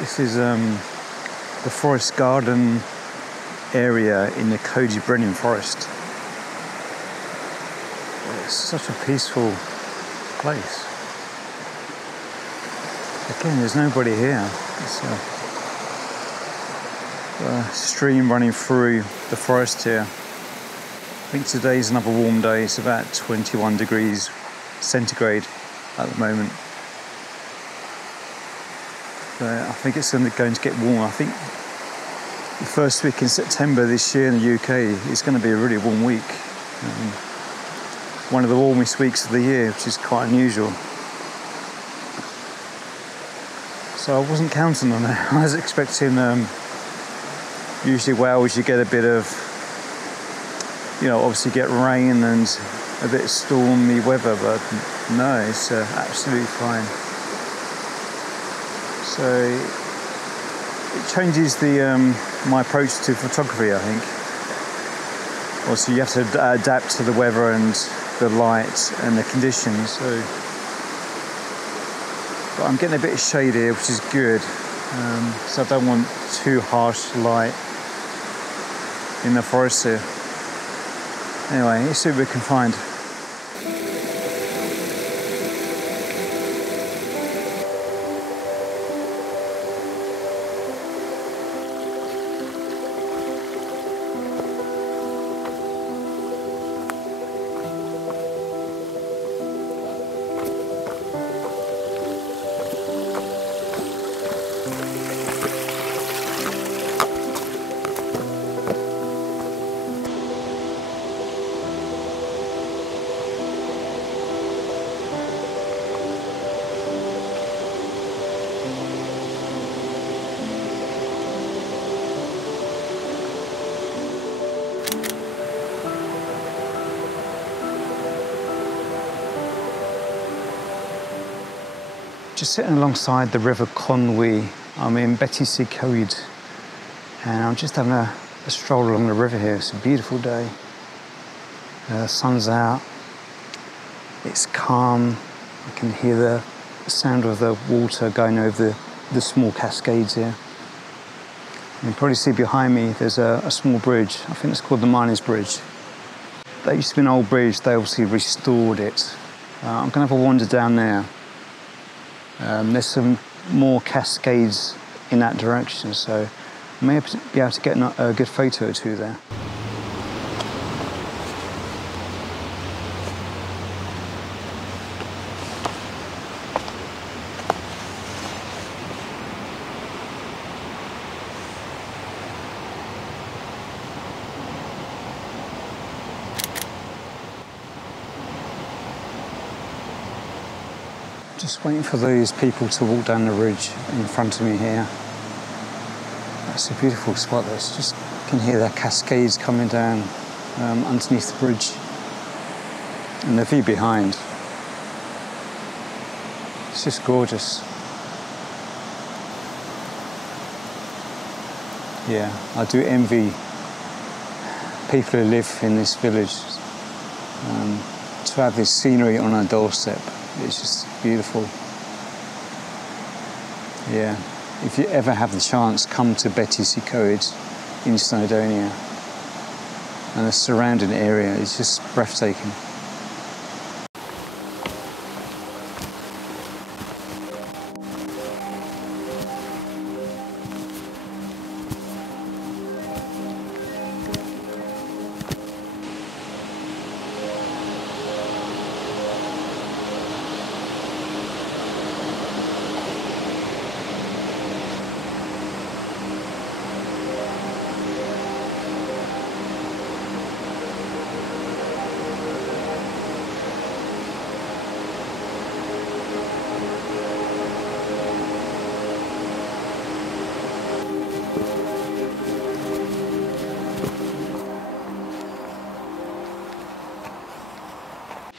This is the forest garden area in the Betws-y-Coed Forest. It's such a peaceful place. Again, there's nobody here. It's a stream running through the forest here. I think today's another warm day. It's about 21 degrees centigrade at the moment. I think it's going to get warmer. I think the first week in September this year in the UK is going to be a really warm week. One of the warmest weeks of the year, which is quite unusual. So I wasn't counting on that. I was expecting, usually Wales you get a bit of, obviously get rain and a bit stormy weather, but no, it's absolutely fine. So it changes my approach to photography, I think. Also, you have to adapt to the weather and the light and the conditions. But I'm getting a bit of shade here, which is good. So I don't want too harsh light in the forest here. Anyway, let's see what we can find. Just sitting alongside the River Conwy. I'm in Betws-y-Coed, and I'm just having a stroll along the river here. It's a beautiful day. The sun's out. It's calm. I can hear the sound of the water going over the small cascades here. You can probably see behind me there's a small bridge. I think it's called the Miners' Bridge. That used to be an old bridge. They obviously restored it. I'm going to have a wander down there. There's some more cascades in that direction, so I may be able to get a good photo or two there. Just waiting for those people to walk down the ridge in front of me here. That's a beautiful spot. There's just, you can hear the cascades coming down underneath the bridge, and the view behind. It's just gorgeous. Yeah, I do envy people who live in this village. To have this scenery on our doorstep, it's just beautiful. Yeah, if you ever have the chance, come to Betws-y-Coed in Snowdonia. And the surrounding area is just breathtaking.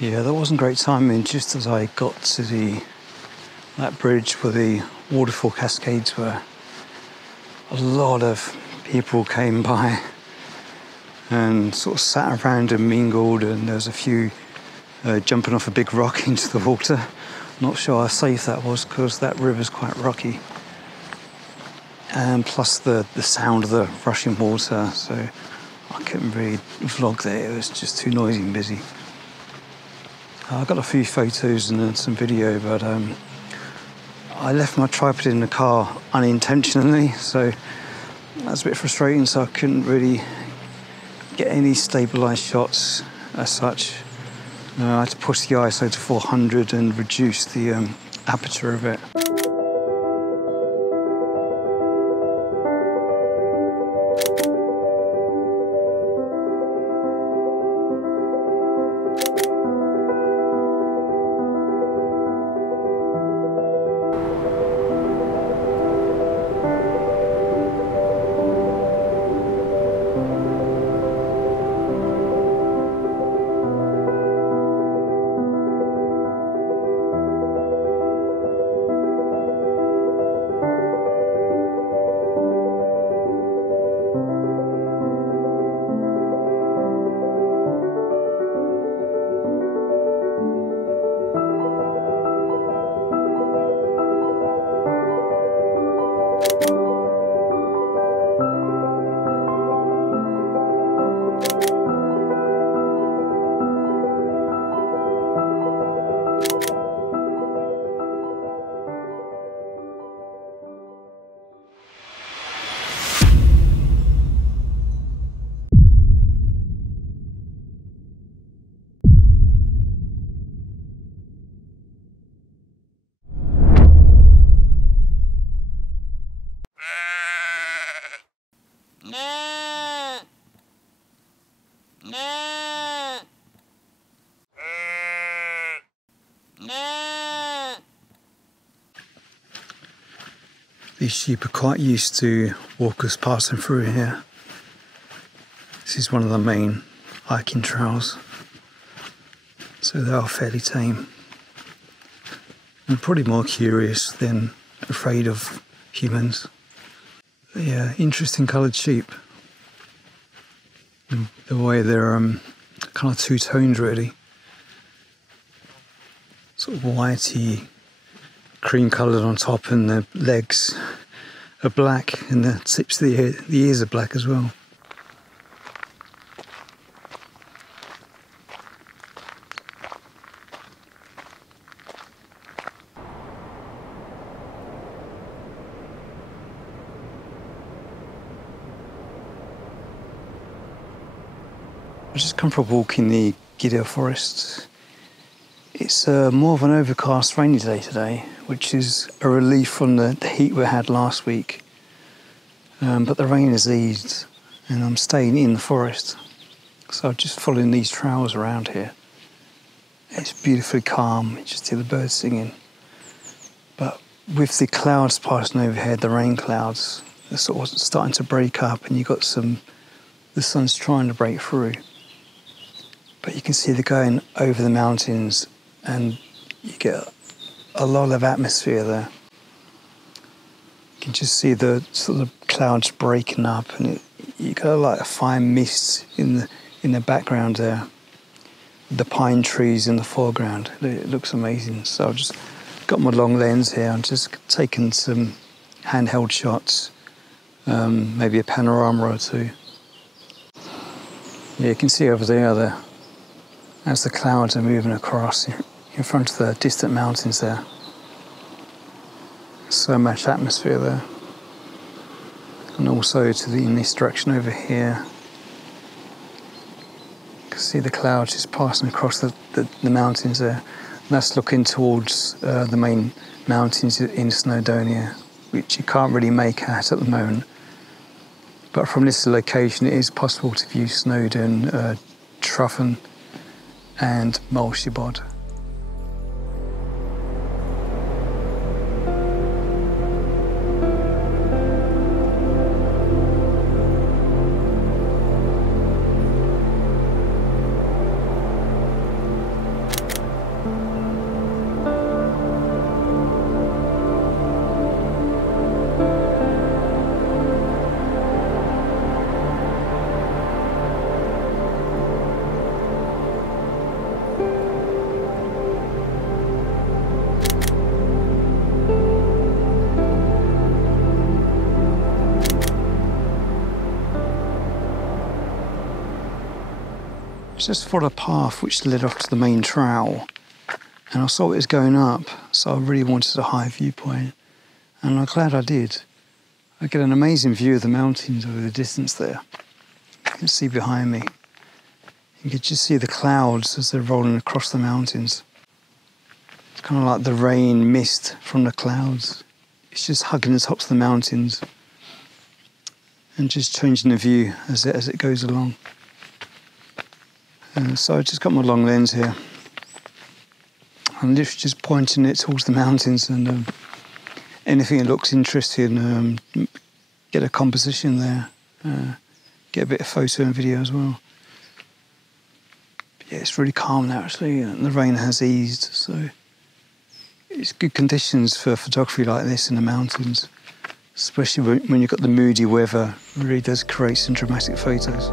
Yeah, that wasn't great timing. Just as I got to that bridge where the waterfall cascades were, a lot of people came by and sort of sat around and mingled, and there was a few jumping off a big rock into the water. Not sure how safe that was because that river's quite rocky. and plus the sound of the rushing water, so I couldn't really vlog there. It was just too noisy and busy. I got a few photos and some video, but I left my tripod in the car unintentionally, so that's a bit frustrating, so I couldn't really get any stabilised shots as such. I had to push the ISO to 400 and reduce the aperture of it. These sheep are quite used to walkers passing through here. This is one of the main hiking trails, so they are fairly tame and probably more curious than afraid of humans. Yeah, interesting coloured sheep. And the way they're kind of two-toned really. Sort of whitey, cream coloured on top, and the legs are black, and the tips of the ears are black as well. I've just come for a walk in the Gwydir Forest. It's more of an overcast, rainy day today, which is a relief from the heat we had last week. But the rain has eased, and I'm staying in the forest. So I'm just following these trails around here. It's beautifully calm, you just hear the birds singing. But with the clouds passing overhead, the rain clouds, they're sort of starting to break up, and you've got the sun's trying to break through. But you can see they're going over the mountains, and you get a lot of atmosphere there. You can just see the sort of clouds breaking up, and you got like a fine mist in the background there. The pine trees in the foreground. It looks amazing. So I've just got my long lens here. I'm just taking some handheld shots, maybe a panorama or two. Yeah, you can see over there as the clouds are moving across in front of the distant mountains there. So much atmosphere there. And also in this direction over here, you can see the clouds just passing across the mountains there. And that's looking towards the main mountains in Snowdonia, which you can't really make out at the moment. But from this location, it is possible to view Snowdon, Truffen and Betws-y-Coed. just followed a path which led off to the main trail, and I saw it was going up, so I really wanted a high viewpoint, and I'm glad I did. I get an amazing view of the mountains over the distance there. You can see behind me. You can just see the clouds as they're rolling across the mountains. It's kind of like the rain mist from the clouds. It's just hugging the tops of the mountains and just changing the view as it goes along. So I just got my long lens here. I'm literally just pointing it towards the mountains, and anything that looks interesting, get a composition there, get a bit of photo and video as well. But yeah, it's really calm now actually, and the rain has eased, so it's good conditions for photography like this in the mountains, especially when you've got the moody weather. It really does create some dramatic photos.